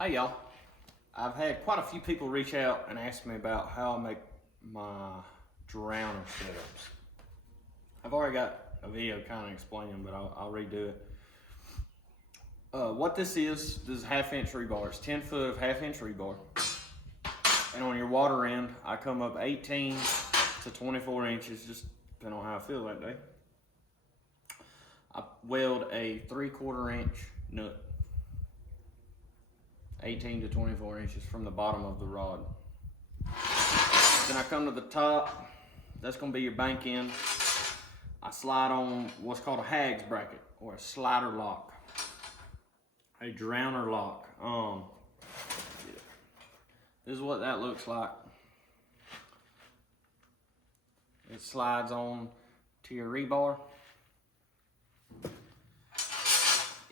Hey y'all, I've had quite a few people reach out and ask me about how I make my drowner setups. I've already got a video kind of explaining, but I'll redo it. What this is 1/2 inch rebar. It's 10 foot of 1/2 inch rebar. And on your water end, I come up 18 to 24 inches, just depending on how I feel that day. I weld a 3/4 inch nut. 18 to 24 inches from the bottom of the rod. Then I come to the top. That's going to be your bank end. I slide on what's called a Hags bracket or a slider lock, a drowner lock. This is what that looks like. It slides on to your rebar.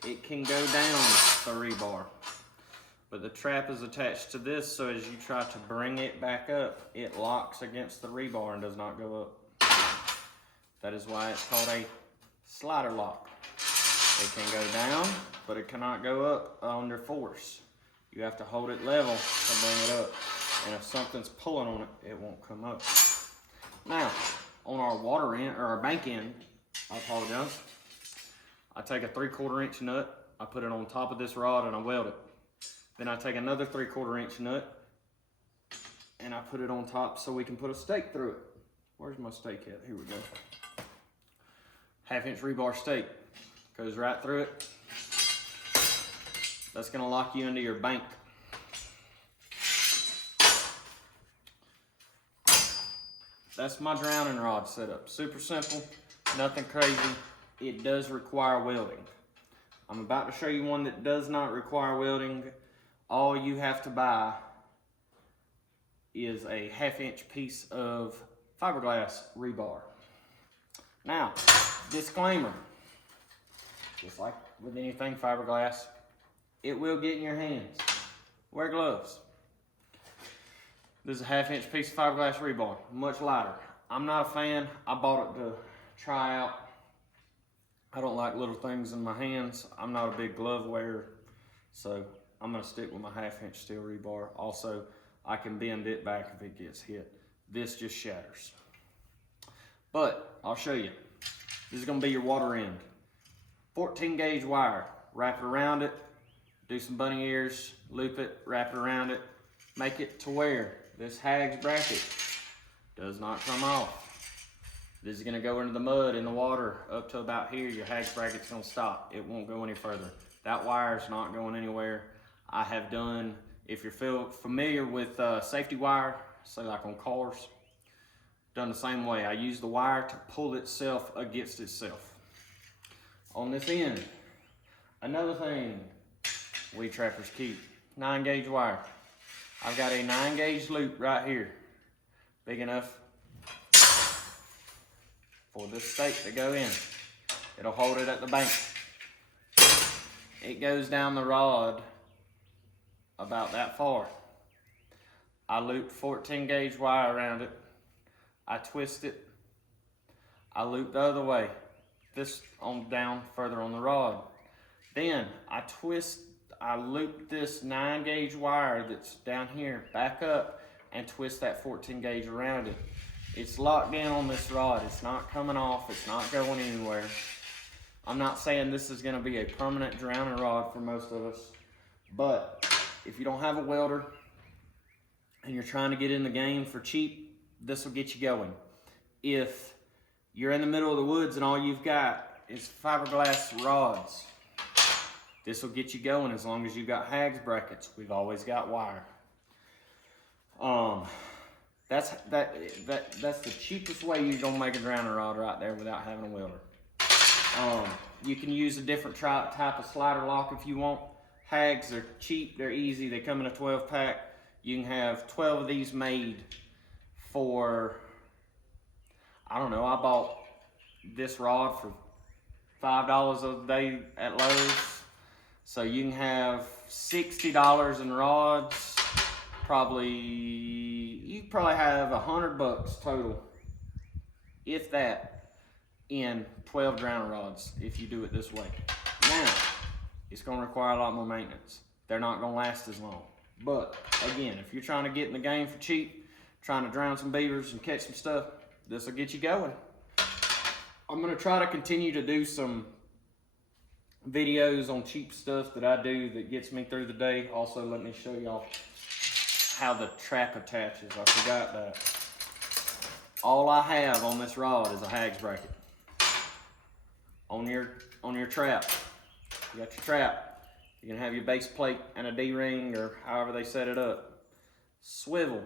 It can go down the rebar, but the trap is attached to this, so as you try to bring it back up, it locks against the rebar and does not go up. That is why it's called a slider lock. It can go down, but it cannot go up under force. You have to hold it level to bring it up, and if something's pulling on it, it won't come up. Now, on our water end, or our bank end, I apologize, I take a 3/4 inch nut, I put it on top of this rod and I weld it. Then I take another 3/4 inch nut and I put it on top so we can put a stake through it. Where's my stake at? Here we go. 1/2 inch rebar stake. Goes right through it. That's gonna lock you into your bank. That's my drowning rod setup. Super simple, nothing crazy. It does require welding. I'm about to show you one that does not require welding. All you have to buy is a 1/2 inch piece of fiberglass rebar. Now, disclaimer, just like with anything fiberglass, it will get in your hands. Wear gloves. This is a 1/2 inch piece of fiberglass rebar, much lighter. I'm not a fan. I bought it to try out. I don't like little things in my hands. I'm not a big glove wearer, so I'm gonna stick with my 1/2 inch steel rebar. Also, I can bend it back if it gets hit. This just shatters. But I'll show you. This is gonna be your water end. 14 gauge wire. Wrap it around it, do some bunny ears, loop it, wrap it around it. Make it to where this Hags bracket does not come off. This is gonna go into the mud in the water up to about here. Your Hags bracket's gonna stop. It won't go any further. That wire is not going anywhere. I have done, if you're familiar with safety wire, say like on cars, done the same way. I use the wire to pull itself against itself. On this end, another thing we trappers keep, 9 gauge wire. I've got a 9 gauge loop right here, big enough for this stake to go in. It'll hold it at the bank. It goes down the rod about that far. I loop 14 gauge wire around it. I twist it. I loop the other way. This on down further on the rod. Then I loop this 9 gauge wire that's down here back up and twist that 14 gauge around it. It's locked in on this rod. It's not coming off. It's not going anywhere. I'm not saying this is gonna be a permanent drowning rod for most of us, but if you don't have a welder and you're trying to get in the game for cheap, this will get you going. If you're in the middle of the woods and all you've got is fiberglass rods, this will get you going as long as you've got Hags brackets. We've always got wire. That's the cheapest way you're gonna make a drowning rod right there without having a welder. You can use a different type of slider lock if you want. Hags are cheap, they're easy, they come in a 12 pack. You can have 12 of these made for, I don't know, I bought this rod for $5 a day at Lowe's. So you can have $60 in rods. You probably have $100 total, if that, in 12 drowning rods if you do it this way. Now, it's gonna require a lot more maintenance. they're not gonna last as long. But again, if you're trying to get in the game for cheap, trying to drown some beavers and catch some stuff, this will get you going. I'm gonna try to continue to do some videos on cheap stuff that I do that gets me through the day. Also, let me show y'all how the trap attaches. I forgot that. All I have on this rod is a hags bracket. On your trap, you got your trap. You're gonna have your base plate and a D-ring, or however they set it up. Swivel,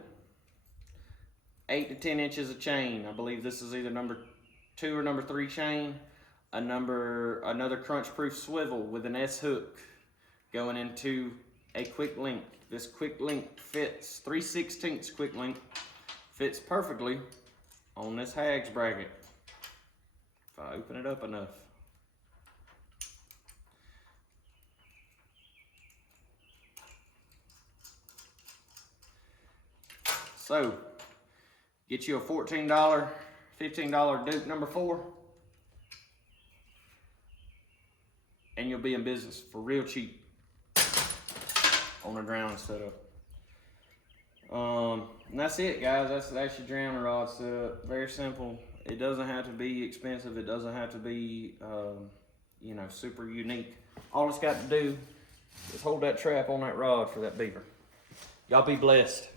8 to 10 inches of chain. I believe this is either number 2 or number 3 chain. Another crunch-proof swivel with an S hook going into a quick link. This quick link fits 3/16 quick link, fits perfectly on this hags bracket. If I open it up enough. So, get you a $14, $15 Duke number 4, and you'll be in business for real cheap on a drowning setup. And that's it, guys. That's your drowning rod setup. Very simple. It doesn't have to be expensive. It doesn't have to be, you know, super unique. All it's got to do is hold that trap on that rod for that beaver. Y'all be blessed.